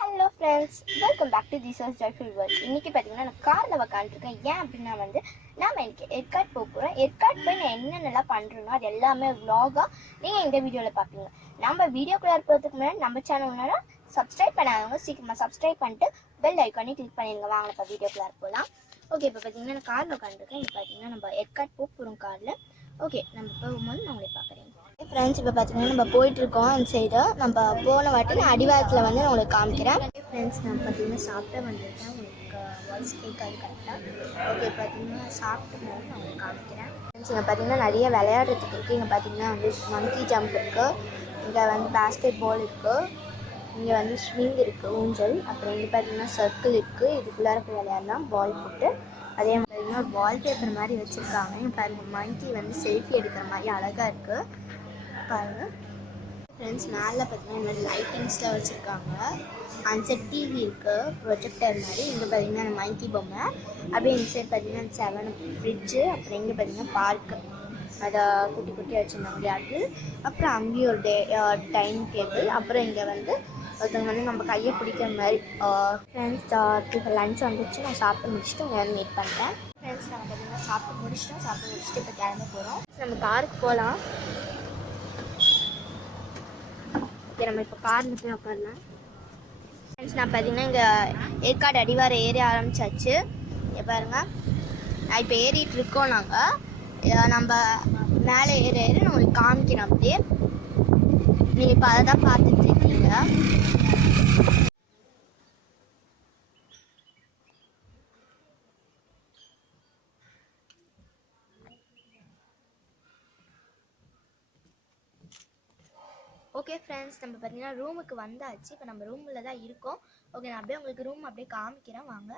Hello friends, welcome back to this is joyful world. இன்றைக்கி பார்த்தீங்கன்னா நான் காரில் உக்காந்துருக்கேன். ஏன் அப்படின்னா நாம் இன்றைக்கி ஏற்காடு போக போகிறோம். ஏற்காடு போய் நான் என்னென்னலாம் பண்ணுறோன்னா அது எல்லாமே விலாகாக நீங்கள் இந்த வீடியோவில் பார்ப்பீங்க. நம்ம வீடியோக்குள்ளே இருக்கிறதுக்கு முன்னாடி நம்ம சேனல்னால சப்ஸ்கிரைப் பண்ணாதவங்க சீக்கிரமாக சப்ஸ்கிரைப் பண்ணிட்டு பெல் ஐக்கானே கிளிக் பண்ணிடுங்க. வாங்க இப்போ வீடியோக்குள்ளே போகலாம். ஓகே, இப்போ பார்த்தீங்கன்னா நான் காரில் உட்காந்துருக்கேன். இப்போ பார்த்தீங்கன்னா நம்ம ஏற்காடு போக போகிறோம் காரில். ஓகே, நம்ம போகும்போது நான் உங்களை பார்க்குறேன். ஃப்ரெண்ட்ஸ், இப்போ பார்த்தீங்கன்னா நம்ம போயிட்டுருக்கோம். அந்த சைடு நம்ம போன வாட்டி நான் அடிவாரத்தில் வந்து நான் உங்களுக்கு காமிக்கிறேன். ஃப்ரெண்ட்ஸ், நான் பார்த்தீங்கன்னா சாப்பிட்டு வந்துருக்கேன். உங்களுக்கு வாய்ஸ் கேட்காது கரெக்டாக. ஓகே, பார்த்தீங்கன்னா சாப்பிட்டு போது நான் உங்களுக்கு காமிக்கிறேன். ஃப்ரெண்ட்ஸ், இங்கே பார்த்தீங்கன்னா நிறைய விளையாடுறதுக்கு இருக்குது. இங்கே பார்த்தீங்கன்னா வந்து மங்கி ஜம்ப் இருக்குது, இங்கே வந்து பேஸ்கெட் பால் இருக்குது, இங்கே வந்து ஸ்விங் இருக்குது, ஊஞ்சல். அப்புறம் இங்கே பார்த்தீங்கன்னா சர்க்கிள் இருக்குது, இதுக்குள்ளார போய் விளையாடலாம் பால் போட்டு. அதே மாதிரி ஒரு வால்பேப்பர் மாதிரி வச்சுருக்காங்க. இங்கே பாருங்கள், மங்கி வந்து செல்ஃபி எடுக்கிற மாதிரி அழகாக இருக்குது பாருங்கள். ஃப்ரெண்ட்ஸ், மேலே பார்த்தீங்கன்னா இந்த மாதிரி லைட்டிங்ஸ்லாம் வச்சுருக்காங்க. அந்த சைட் டிவி இருக்குது, ப்ரொஜெக்டர் மாதிரி. இங்கே பார்த்தீங்கன்னா அந்த மங்கி பொம்மை. அப்படியே இந்த சைட் பார்த்தீங்கன்னா 7 ஃப்ரிட்ஜு. அப்புறம் இங்கே பார்த்தீங்கன்னா பார்க்கு, அதை குட்டி குட்டியாக வச்சுருந்தாங்க அது. அப்புறம் அங்கேயும் ஒரு டைனிங் டேபிள். அப்புறம் இங்கே வந்து ஒருத்தவங்க வந்து நம்ம கையை பிடிக்கிற மாதிரி. ஃப்ரெண்ட்ஸ், இப்போ லஞ்ச் வந்துச்சு. நான் சாப்பிட்டு முடிச்சுட்டு இங்கே வந்து மீட் பண்ணுறேன். ஃப்ரெண்ட்ஸ், நாங்கள் பார்த்தீங்கன்னா சாப்பிட்டு முடிச்சுட்டு இப்போ கிளம்ப போகிறோம். நம்ம காருக்கு போகலாம். நம்ம இப்போ காரில் போய் உட்காரலாம். ஃப்ரெண்ட்ஸ், நான் பார்த்தீங்கன்னா இங்கே ஏற்காடு அடிவார ஏறி ஆரம்பிச்சாச்சு. இங்கே பாருங்கள், நான் இப்போ ஏறிட்டு இருக்கோம். நம்ம மேலே ஏறி நான் உங்களுக்கு காமிக்கிறேன். அப்படியே நீங்கள் இப்போ அதை தான் பார்த்துட்டு இருக்கீங்க. ஓகே ஃப்ரெண்ட்ஸ், நம்ம பார்த்தீங்கன்னா ரூமுக்கு வந்தாச்சு. இப்போ நம்ம ரூமில் தான் இருக்கோம். ஓகே, நான் அப்படியே உங்களுக்கு ரூம் அப்படியே காமிக்கிறேன் வாங்க.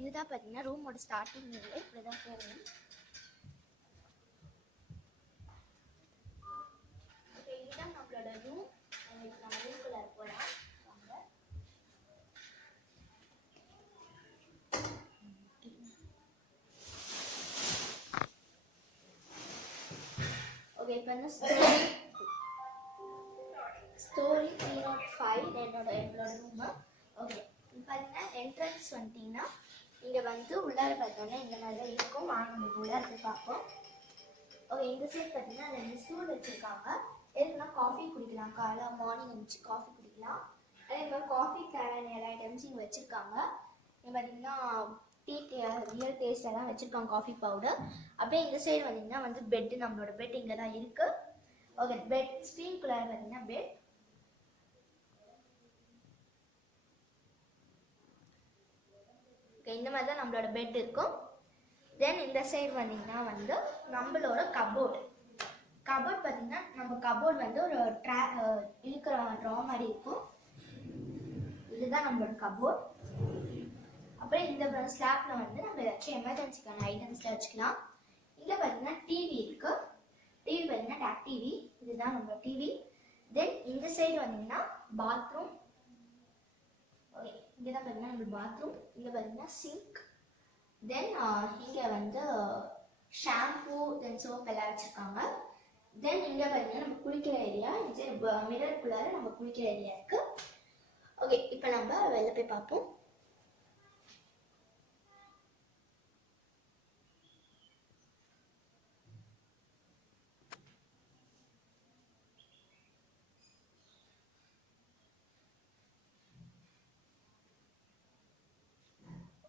இதுதான் பார்த்தீங்கன்னா ரூமோட ஸ்டார்டிங் இல்லை, இப்படி தான் போகணும். ஓகே, இதுதான் நம்மளோட ரூம். நம்ம ரூம்குள்ளே போகலாம் வாங்க. ஓகே, இப்போ வந்து ஸ்டோரி 305 எங்களோட ரூமு. ஓகே, இப்போ பார்த்தீங்கன்னா என்ட்ரன்ஸ் வந்துட்டிங்கன்னா இங்கே வந்து உள்ளார பார்த்தோன்னா இந்த மாதிரி தான் இருக்கும். வாங்க நம்ம உள்ளார போய் பார்ப்போம். ஓகே, இந்த சைட் பார்த்தீங்கன்னா 2 ஸ்டூல் வச்சுருக்காங்க. எதுக்குன்னா காஃபி குடிக்கலாம், காலை மார்னிங் இருந்துச்சு காஃபி குடிக்கலாம். அதே மாதிரி காஃபி தேவையான எல்லா ஐட்டம்ஸும் இங்கே வச்சுருக்காங்க. இங்கே பார்த்தீங்கன்னா டீ ரியல் டேஸ்ட் எல்லாம் வச்சுருக்காங்க, காஃபி பவுடர். அப்படியே இந்த சைடு பார்த்தீங்கன்னா வந்து பெட்டு, நம்மளோட பெட் இங்கே தான் இருக்குது. ஓகே, பெட் ஸ்க்ரீன்குள்ளே பார்த்தீங்கன்னா பெட். ஓகே, இந்த மாதிரி தான் நம்மளோட பெட் இருக்கும். தென் இந்த சைடு வந்தீங்கன்னா வந்து நம்மளோட கபோர்டு பார்த்தீங்கன்னா நம்ம கபோர்டு வந்து ஒரு இருக்கிற ட்ரா மாதிரி இருக்கும். இதுதான் நம்மளோட கபோர்ட். அப்புறம் இந்த ஸ்லாப்ல வந்து நம்ம ஏதாச்சும் எமர்ஜென்சிக்கான ஐட்டம்ஸ்ல வச்சுக்கலாம். இங்க பார்த்தீங்கன்னா டிவி இருக்கு. டிவி பார்த்தீங்கன்னா டேக் டிவி, இதுதான் நம்ம டிவி. தென் இந்த சைடு வந்தீங்கன்னா பாத்ரூம். ஓகே, இங்கே தான் பார்த்தீங்கன்னா நம்ம பாத்ரூம். இங்கே பார்த்தீங்கன்னா சிங்க். தென் இங்கே வந்து ஷாம்பூ தென் சோப் எல்லாம் வச்சுருக்காங்க. தென் இங்கே பார்த்தீங்கன்னா நம்ம குளிக்கிற ஏரியா. இது மிரருக்குள்ளார நம்ம குளிக்கிற ஏரியா இருக்கு. ஓகே, இப்போ நம்ம வெளில போய் பார்ப்போம்.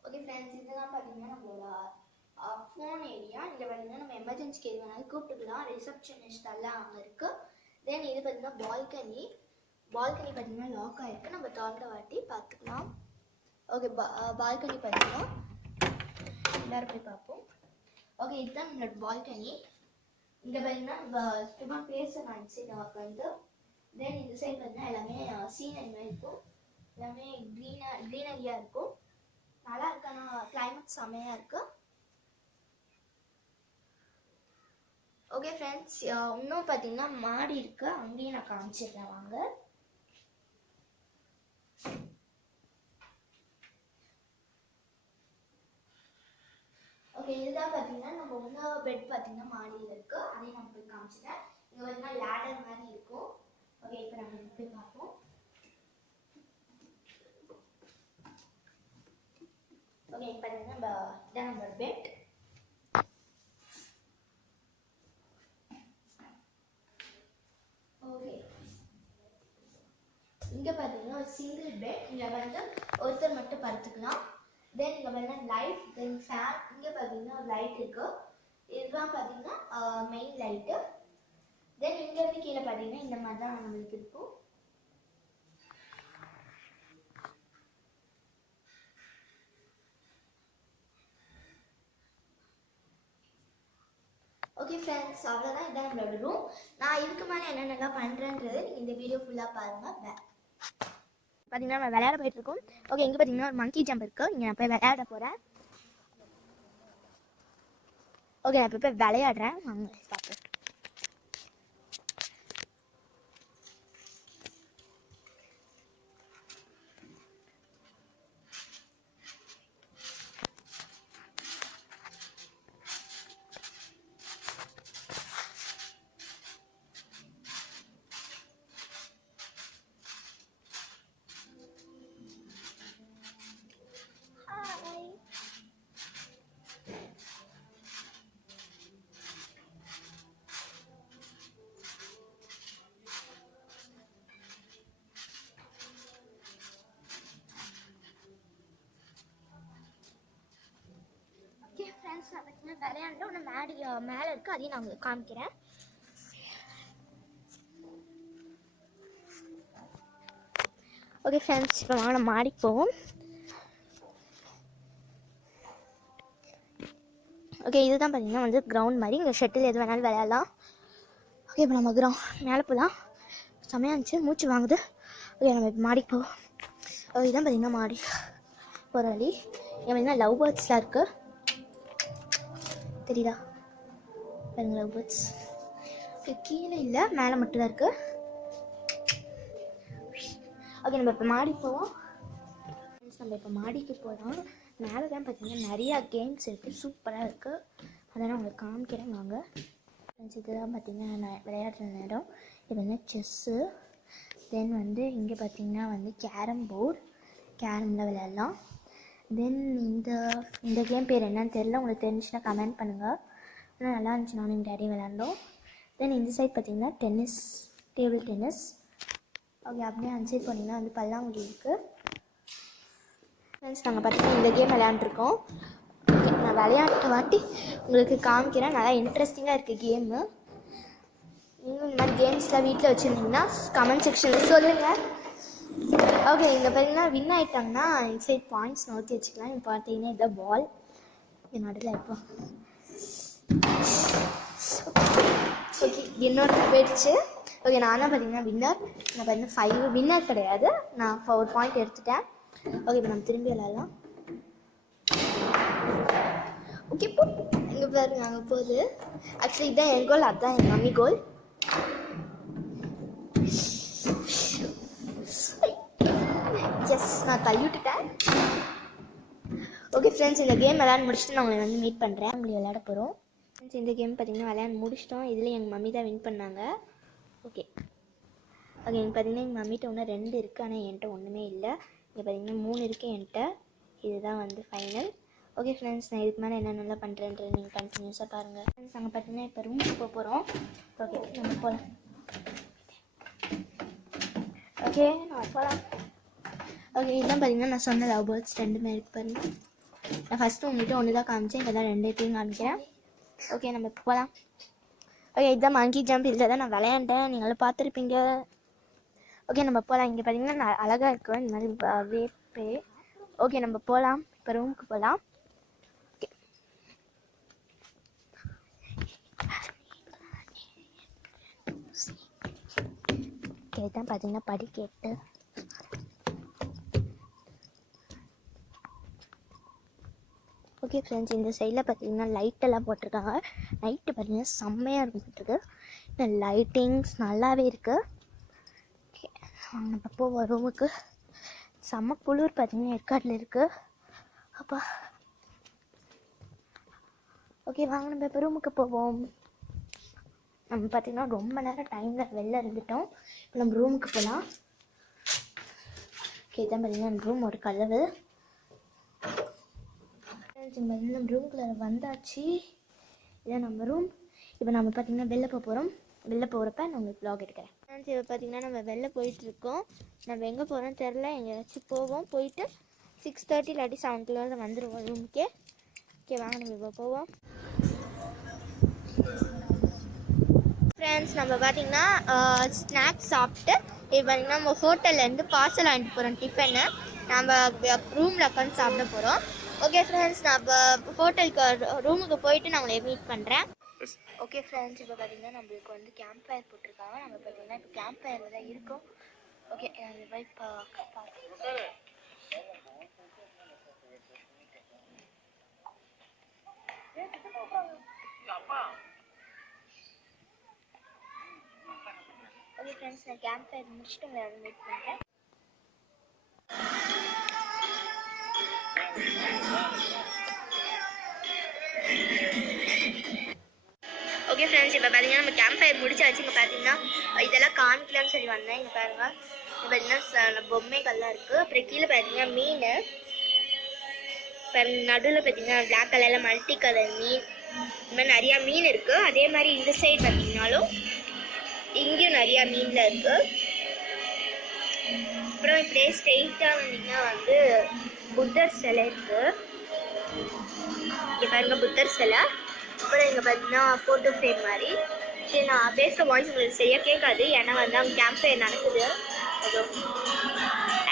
ஓகே ஃப்ரெண்ட்ஸ், இதெல்லாம் பார்த்தீங்கன்னா நம்மளோட ஃபோன் ஏரியா. இங்கே பார்த்தீங்கன்னா நம்ம எமர்ஜென்சிக்கு எது வேணாலும் கூப்பிட்டுக்கலாம். ரிசப்ஷனிஸ்ட் எல்லாம் அங்கே இருக்குது. தென் இது பார்த்தீங்கன்னா பால்கனி பார்த்தீங்கன்னா லாக் ஆகிருக்கு, நம்ம திறந்த வாட்டி பார்த்துக்கலாம். ஓகே, பால்கனி பார்த்தீங்கன்னா எல்லாரும் போய் பார்ப்போம். ஓகே, இதுதான் நம்மளோட பால்கனி. இங்கே பார்த்தீங்கன்னா நம்ம சும்மா பேசலாம் இந்த சைடு வந்து. தென் இந்த சைடு பார்த்தீங்கன்னா எல்லாமே சீனரி மாதிரி இருக்கும், எல்லாமே க்ரீனரியாக இருக்கும். நல்லா இருக்கான கிளைமேட் செம்மையாக இருக்கு. ஓகே ஃப்ரெண்ட்ஸ், இன்னும் பார்த்தீங்கன்னா மாடி இருக்கு, அங்கேயும் நான் காமிச்சிருக்கேன் வாங்க. ஓகே, இதுதான் பார்த்தீங்கன்னா நம்ம இன்னொரு பெட் பார்த்தீங்கன்னா மாடியில் இருக்கு, அதையும் நான் போய் காமிச்சிட்டேன். இங்கே வந்து லேடர் மாதிரி இருக்கும். ஓகே, இப்போ நம்ம போய் பார்ப்போம். ஓகே, இப்போ பார்த்தீங்கன்னா இதான் நம்ம பெட். ஓகே, இங்கே பார்த்தீங்கன்னா ஒரு சிங்கிள் பெட். இங்கே வந்து ஒருத்தர் மட்டும் படுத்துக்கலாம். தென் இங்கே பார்த்தீங்கன்னா லைட், தென் ஃபேன். இங்கே பார்த்தீங்கன்னா ஒரு லைட் இருக்கு. இதுதான் பார்த்தீங்கன்னா மெயின் லைட்டு. தென் இங்கேருந்து கீழே பார்த்தீங்கன்னா இந்த மாதிரி தான் நம்மளுக்கு இருக்கும். ஓகே ஃப்ரெண்ட்ஸ், அவ்வளோதான். இதான் நம்மளோட ரூம். நான் இதுக்கு மேலே என்னென்னலாம் பண்ணுறேன்றது இந்த வீடியோ ஃபுல்லாக பாருங்கள். பார்த்தீங்கன்னா நம்ம விளையாட போயிட்டுருக்கோம். ஓகே, இங்கே பார்த்தீங்கன்னா ஒரு மங்கி ஜம்ப் இருக்குது. இங்கே நான் போய் விளையாட போகிறேன். ஓகே, நான் இப்போ போய் விளையாடுறேன். வாங்க பார்ப்போம். ஃப்ரெண்ட்ஸ், நான் பார்த்தீங்கன்னா விளையாண்டு ஒன்று மேலே இருக்குது. அதையும் நான் உங்களுக்கு காமிக்கிறேன். ஓகே ஃப்ரெண்ட்ஸ், இப்போ வாங்க மாடிக்கு போவோம். ஓகே, இதுதான் பார்த்தீங்கன்னா வந்து கிரவுண்ட் மாதிரி. இங்கே ஷட்டில் எது வேணாலும் விளையாடலாம். ஓகே, இப்போ நம்ம மேலே போகலாம். செம்மையாக இருந்துச்சு, மூச்சு வாங்குது. ஓகே, நம்ம இப்போ மாடிக்கு போவோம். ஓகே, இதான் பார்த்தீங்கன்னா மாடி போகிற வழி. இங்கே பார்த்தீங்கன்னா லவ் பேர்ட்ஸ்லாம் இருக்குது. தெரியுதா பாருங்க, லவ் பேர்ட்ஸ். கீழே இல்லை, மேலே மட்டும்தான் இருக்குது. ஓகே, நம்ம இப்போ மாடிக்கு போவோம். நம்ம இப்போ மாடிக்கு போகிறோம். மேலே தான் பார்த்தீங்கன்னா நிறையா கேம்ஸ் இருக்குது, சூப்பராக இருக்குது. அதெல்லாம் உங்களுக்கு காமிக்கிறேன் வாங்க. ஃப்ரெண்ட்ஸ், இதுதான் பார்த்தீங்கன்னா நான் விளையாடுற நேரம். இது வந்து செஸ்ஸு. தென் வந்து இங்கே பார்த்தீங்கன்னா வந்து கேரம் போர்டு, கேரமில் விளையாடலாம். தென் இந்த கேம் பேர் என்னன்னு தெரியல, உங்களுக்கு தெரிஞ்சுன்னா கமெண்ட் பண்ணுங்கள். ஆனால் நல்லா இருந்துச்சு, நானும் எங்கள் டேடி விளையாண்டோம். தென் இந்த சைட் பார்த்தீங்கன்னா டென்னிஸ், டேபிள் டென்னிஸ். ஓகே, அப்படியே அந்த சைட் போனீங்கன்னா வந்து பல்லாங்குழி இருக்குது. ஃப்ரெண்ட்ஸ், நாங்கள் பார்த்தீங்கன்னா இந்த கேம் விளையாண்டுருக்கோம். ஓகே, நான் விளையாட்ட வாட்டி உங்களுக்கு காமிக்கிறேன். நல்லா இன்ட்ரெஸ்டிங்காக இருக்குது கேமு. நீங்களும் இந்த மாதிரி கேம்ஸ்லாம் வீட்டில் வச்சுருந்தீங்கன்னா கமெண்ட் செக்ஷனில் சொல்லுங்கள். ஓகே, இங்கே பார்த்தீங்கன்னா வின் ஆகிட்டாங்கன்னா இன்சைட் பாயிண்ட்ஸ் நோக்கி வச்சுக்கலாம். இப்போ பார்த்தீங்கன்னா இதான் பால் என் நடுவில் இப்போ. ஓகே, என்னோட போயிடுச்சு. ஓகே, நானும் பார்த்தீங்கன்னா வின்னர். நான் பார்த்தீங்கன்னா 5 வின்னர் கிடையாது, நான் 4 பாயிண்ட் எடுத்துட்டேன். ஓகே, இப்போ நம்ம திரும்பி விளையாடலாம். ஓகே, இப்போ இங்கே பாருங்க, அங்கே போகுது. ஆக்சுவலி இதுதான் என் கோல், அதுதான் என் மம்மி கோல். எஸ், நான் தள்ளிவிட்டுட்டேன். ஓகே ஃப்ரெண்ட்ஸ், இந்த கேம் விளையாண்டு முடிச்சுட்டு நான் உங்களை வந்து மீட் பண்ணுறேன். உங்களுக்கு விளையாட போகிறோம். ஃப்ரெண்ட்ஸ், இந்த கேம் பார்த்தீங்கன்னா விளையாண்டு முடிச்சிட்டோம். இதில் எங்கள் மம்மி தான் வின் பண்ணாங்க. ஓகே ஓகே, இங்கே பார்த்தீங்கன்னா எங்கள் மம்மிகிட்ட ஒன்று 2 இருக்குது, ஆனால் என்கிட்ட ஒன்றுமே இல்லை. இங்கே பார்த்தீங்கன்னா 3 இருக்குது என்கிட்ட. இதுதான் வந்து ஃபைனல். ஓகே ஃப்ரெண்ட்ஸ், நான் இதுக்கு மேலே என்னென்னலாம் பண்ணுறேன்றது நீங்கள் கண்டினியூஸாக பாருங்கள். ஃப்ரெண்ட்ஸ், நாங்கள் பார்த்தீங்கன்னா இப்போ ரூமுக்கு போகிறோம். ஓகே, நம்ம போகலாம். ஓகே, நம்ம போகலாம். ஓகே, இதுதான் பார்த்தீங்கன்னா நான் சொன்ன லவ் பேர்ட்ஸ் 2மே இருக்குது பாருங்கள். நான் ஃபஸ்ட்டு உங்கள்கிட்ட ஒன்று தான் காமிச்சேன், இங்கே தான் 2 எப்பயும் காமிக்கிறேன். ஓகே, நம்ம இப்போ போகலாம். ஓகே, இதுதான் மங்கி ஜம்ப். இதில் தான் நான் விளையாண்டேன், நீங்களும் பார்த்துருப்பீங்க. ஓகே, நம்ம போகலாம். இங்கே பார்த்தீங்கன்னா நான் அழகாக இருக்கும் இந்த மாதிரி வேப்பே. ஓகே, நம்ம போகலாம். இப்போ ரூமுக்கு போகலாம். ஓகே, ஓகே, இதுதான் பார்த்தீங்கன்னா படிக்கட்டு. ஓகே ஃப்ரெண்ட்ஸ், இந்த சைடில் பார்த்தீங்கன்னா லைட்டெல்லாம் போட்டிருக்காங்க. நைட்டு பார்த்தீங்கன்னா செம்மையாக இருந்துருக்கு. இந்த லைட்டிங்ஸ் நல்லாவே இருக்குது. ஓகே, நம்ம போவோம் ரூமுக்கு. செம்ம குளிர் பார்த்தீங்கன்னா ஏற்காட்டில் இருக்குது. அப்பா ஓகே, வாங்க நம்ம இப்போ ரூமுக்கு போவோம். நம்ம பார்த்திங்கன்னா ரொம்ப நேரம் டைமில் வெளில இருந்துட்டோம். இப்போ நம்ம ரூமுக்கு போகலாம். ஓகே, தான் பார்த்திங்கன்னா நம்ம ரூம் ஒரு கதவு. நம்ம ரூம்குள்ளே வந்தாச்சு. இதான் நம்ம ரூம். இப்போ நம்ம பார்த்திங்கன்னா வெளில போகிறோம். வெளில போகிறப்ப நான் உங்களுக்கு வ்ளாக் எடுக்கிறேன். இப்போ பார்த்திங்கன்னா நம்ம வெளில போயிட்டுருக்கோம். நம்ம எங்கே போகிறோம்னு தெரில. எங்கேயாச்சும் போவோம். போயிட்டு 6:30 இல்லாட்டி 7 வந்துடுவோம் ரூமுக்கே. ஓகே, வாங்க நம்ம இப்போ போவோம். ஃப்ரெண்ட்ஸ், நம்ம பார்த்திங்கன்னா ஸ்நாக்ஸ் சாப்பிட்டு இப்போ பார்த்திங்கன்னா நம்ம ஹோட்டல்லேருந்து பார்சல் வாங்கிட்டு போகிறோம். டிஃபனு நம்ம ரூமில் உட்காந்து சாப்பிட போகிறோம். ஓகே ஃப்ரெண்ட்ஸ், நம்ம ஹோட்டலுக்கு ரூமுக்கு போயிட்டு நான் உங்களை மீட் பண்ணுறேன். ஓகே ஃப்ரெண்ட்ஸ், இப்போ பார்த்திங்கன்னா நம்மளுக்கு வந்து கேம்ப் ஃபயர் போட்டிருக்காங்க. நம்ம பார்த்திங்கன்னா இப்போ கேம்ப் ஃபயரில் தான் இருக்கோம். ஓகே, போய் ஓகே ஃப்ரெண்ட்ஸ், நான் கேம்ப் ஃபயர் முடிச்சுட்டு உங்களை மீட் பண்ணுறேன். ஓகே ஃப்ரெண்ட்ஸ், இப்போ பார்த்தீங்கன்னா நம்ம கேம்ப் ஃபயர் முடிச்சாச்சு. இங்கே பார்த்தீங்கன்னா இதெல்லாம் காமிக்கலாம்னு சொல்லி வந்தேன். இங்கே பாருங்கள், இங்கே பார்த்தீங்கன்னா பொம்மைகள்லாம் இருக்குது. அப்புறம் கீழே பார்த்தீங்கன்னா மீன் நடுவில் பார்த்தீங்கன்னா பிளாக் கலரில் மல்டி கலர் மீன், இந்த மாதிரி நிறையா மீன் இருக்குது. அதே மாதிரி இந்த சைடு பார்த்தீங்கன்னாலும் இங்கேயும் நிறையா மீனில் இருக்குது. அப்புறம் இப்படியே ஸ்ட்ரெயிட்டாக வந்தீங்கன்னா வந்து புத்தர் சிலை இருக்குது. இங்கே பாருங்கள் புத்தர் சிலை. அப்புறம் இங்கே பார்த்தீங்கன்னா ஃபோட்டோ ஃப்ரேம் மாதிரி. சரி, நான் பேசுகிற வாய்ஸ் உங்களுக்கு சரியாக கேட்காது, ஏன்னா வந்து அங்கே கேம்ப் ஃபயர் நடக்குது.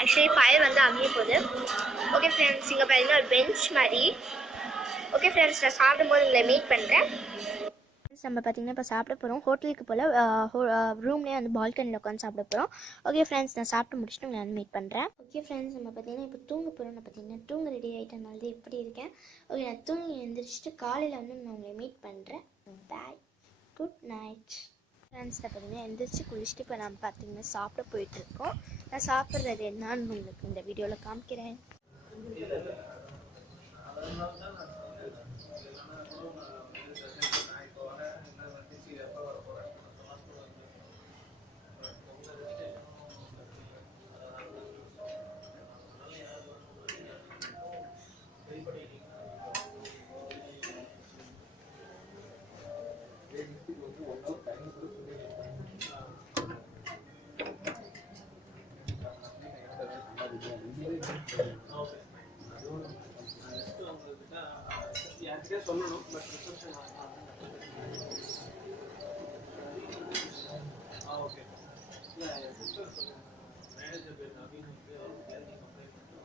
ஆக்சுவலி ஃபயர் வந்து அங்கேயே போகுது. ஓகே ஃப்ரெண்ட்ஸ், இங்கே பார்த்தீங்கன்னா ஒரு பெஞ்ச் மாதிரி. ஓகே ஃப்ரெண்ட்ஸ், நான் சாப்பிடும்போது உங்களை மீட் பண்ணுறேன். நம்ம பார்த்திங்கன்னா இப்போ சாப்பிட போகிறோம். ஹோட்டலுக்கு போல் ரூம்லேயே வந்து பால்கனியில் உட்காந்து சாப்பிட போகிறோம். ஓகே ஃப்ரெண்ட்ஸ், நான் சாப்பிட்டு முடிச்சுட்டு உங்களை வந்து மீட் பண்ணுறேன். ஓகே ஃப்ரெண்ட்ஸ், நம்ம பார்த்திங்கன்னா இப்போ தூங்க போகிறோம். நான் பார்த்திங்கன்னா தூங்க ரெடி ஆகிட்டனால தான் இப்படி இருக்கேன். ஓகே, நான் தூங்கி எழுந்திரிச்சிட்டு காலையில் வந்து நான் உங்களை மீட் பண்ணுறேன். பாய், குட் நைட் ஃப்ரெண்ட்ஸ். நான் பார்த்திங்கன்னா எழுந்திரிச்சு குளிச்சுட்டு இப்போ நம்ம பார்த்திங்கன்னா சாப்பிட போயிட்டுருக்கோம். நான் சாப்பிட்றது என்னான்னு உங்களுக்கு இந்த வீடியோவில் காமிக்கிறேன். சொல்லணும், பட் ரிசப்ஷன் ஓகே. இல்லை, என் சிஸ்டர் சொல்லுங்க, மேனேஜர் பேர் நவீன் வந்து அவருக்கு கம்ப்ளைண்ட் பண்ணுறாங்க.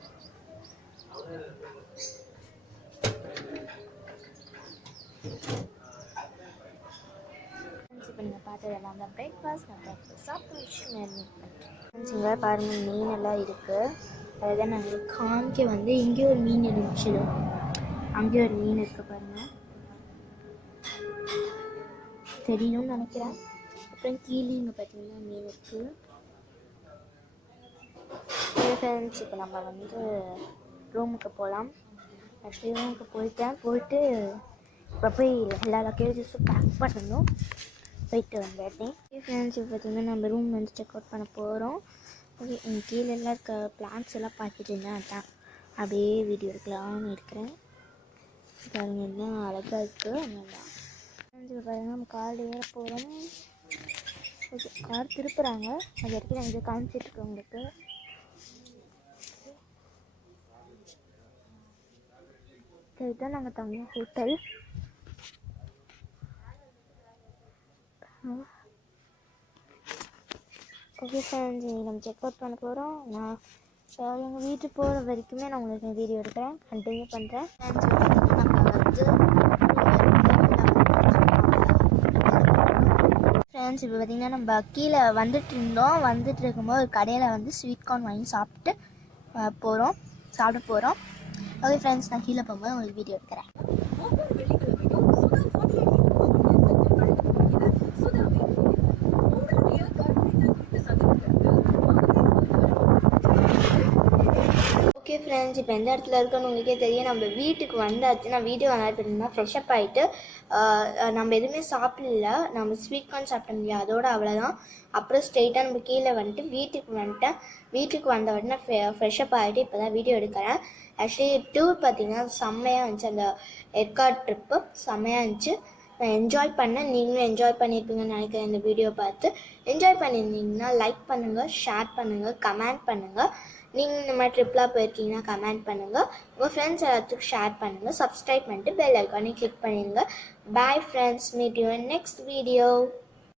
இப்போ நீங்கள் பார்த்ததெல்லாம் தான் பிரேக்ஃபாஸ்ட். நான் பிரேக்ஃபாஸ்ட் சாப்பிட்டு வச்சு நான் மீட் பண்ணுறேன். இங்கே பாருங்கள், மீன் எல்லாம் இருக்குது. அதுதான் நாங்கள் காமிக்க வந்து இங்கேயும் ஒரு மீன் இருந்துச்சு, அங்கேயும் ஒரு மீன் இருக்குது பாருங்கள், தெரியும்னு நினைக்கிறேன். அப்புறம் கீழே இங்கே பார்த்தீங்கன்னா மீன் இருக்குது. ஃப்ரெண்ட்ஸ், இப்போ நம்ம வந்து ரூமுக்கு போகலாம். ஆக்சுவலி ரூமுக்கு போயிட்டு இப்போ போய் எல்லா லக்கேஜஸும் பேக் பண்ணணும். போயிட்டு வந்துட்டேன். ஃப்ரெண்ட்ஸ், இப்போ பார்த்தீங்கன்னா நம்ம ரூம் வந்து செக் அவுட் பண்ண போகிறோம். ஓகே, எங்கள் கீழே எல்லாம் இருக்க பிளான்ஸ் எல்லாம் பார்த்துட்டு இருந்தேன், அதான் அப்படியே வீடியோ எடுக்கலாம்னு இருக்கிறேன். பாருங்க, எல்லாம் அழகாக இருக்குது. அதனால இப்போ பாருங்கள், நம்ம கார் ஏற போகிறோம். ஓகே, கார் திருப்புறாங்க. அது வரைக்கும் நான் இதை காமிச்சிட்ருக்கேன் உங்களுக்கு. இதுதான் நாங்கள் தங்கிய ஹோட்டல். ஓகே ஃப்ரெண்ட்ஸ், இன்றைக்கி நம்ம செக் அவுட் பண்ண போகிறோம். நான் எங்கள் வீட்டுக்கு போகிற வரைக்குமே நான் உங்களுக்கு வீடியோ எடுக்கிறேன், கண்டினியூ பண்ணுறேன். ஃப்ரெண்ட்ஸ், இப்போ பார்த்திங்கன்னா நம்ம கீழே வந்துட்டு இருக்கும்போது ஒரு கடையில் வந்து ஸ்வீட் கார்ன் வாங்கி சாப்பிட போகிறோம். ஓகே ஃப்ரெண்ட்ஸ், நான் கீழே போகும்போது உங்களுக்கு வீடியோ எடுக்கிறேன். ஓகே ஃப்ரெண்ட்ஸ், இப்போ எந்த இடத்துல இருக்குன்னு உங்களுக்கே தெரியும். நம்ம வீட்டுக்கு வந்தாச்சு. நான் வீடியோ வந்தாச்சு பார்த்தீங்கன்னா ஃப்ரெஷ்அப் ஆகிட்டு நம்ம எதுவுமே சாப்பிடல. நம்ம ஸ்வீட் கார்ன் சாப்பிட்டோம் இல்லையா, அதோட அவ்வளோதான். அப்புறம் ஸ்ட்ரெயிட்டாக நம்ம கீழே வந்துட்டு வீட்டுக்கு வந்துட்டேன். வீட்டுக்கு வந்த உடனே நான் ஃப்ரெஷ்அப் ஆகிட்டு இப்போ தான் வீடியோ எடுக்கிறேன். ஆக்சுவலி டூர் பார்த்தீங்கன்னா செம்மையாக இருந்துச்சு. அந்த ஏற்காடு ட்ரிப்பு செம்மையாக இருந்துச்சு. நான் என்ஜாய் பண்ணேன். நீங்களும் என்ஜாய் பண்ணியிருப்பீங்கன்னு நினைக்கிறேன். இந்த வீடியோ பார்த்து என்ஜாய் பண்ணியிருந்தீங்கன்னா லைக் பண்ணுங்கள், ஷேர் பண்ணுங்கள், கமெண்ட் பண்ணுங்கள். நீங்கள் இந்த மாதிரி ட்ரிப்லாம் போயிருக்கீங்கன்னா கமெண்ட் பண்ணுங்கள். உங்கள் ஃப்ரெண்ட்ஸ் எல்லாத்துக்கும் ஷேர் பண்ணுங்கள். சப்ஸ்கிரைப் பண்ணிட்டு பெல் ஐக்கானே கிளிக் பண்ணிடுங்க. Bye friends, meet you in next video.